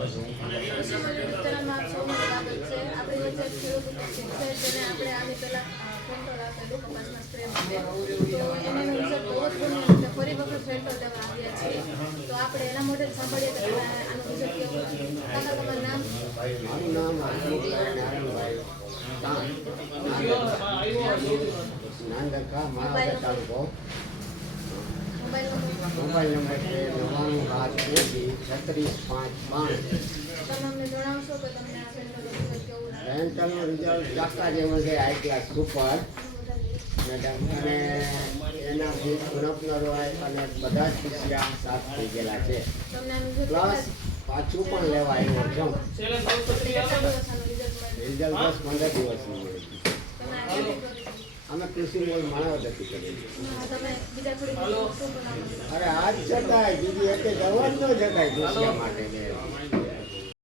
ચેનલમાં આપ સૌનું સ્વાગત છે. આપણી વચ્ચે ખેડૂત ઉપસ્થિત છે જેને આપણે આની પહેલા ફેન્ટોલ આપેલું કપાસના સ્પ્રે માટે, તો એનું રિઝલ્ટ બહુ જ ગમ્યું એટલે ફરી વખત ફેન્ટોલ લેવા આવ્યા છીએ. તો આપણે એના મોઢે જ સાંભળીએ કે આનું રિઝલ્ટ કેવું છે. કાકા, તમારું નામ? મારું નામ નારાયણભાઈ નાંદકા મારા તાલુકો. મોબાઈલ નંબર છે 9972363592. તમે અમને જણાવશો કે તમને આ ફેન્ટોલનું રિઝલ્ટ કેવું છે? રેન્ટલનું રિઝલ્ટ ચાકા જેવું છે, હાઈ ક્લાસ સુપર. અને એનાથી ઉણપનો હોય અને બધા જ પીછડા સાફ થઈ ગયેલા છે. તમને આનું રિઝલ્ટ પ્લસ પાછું પણ લેવા આવ્યો છું. કેટલા દિવસ આનું રિઝલ્ટ મળ્યું? રિઝલ્ટ 10-15 દિવસનું મળ્યું. તમે આ ક્યાંથી કર્યું? અમે કૃષિ મોલ માણાવદરથી કરીએ. તમે બીજા થોડી શું બનાવો? અરે આજ છતાંય બીજી એક જવા જ ન જતાય દુસરા માટે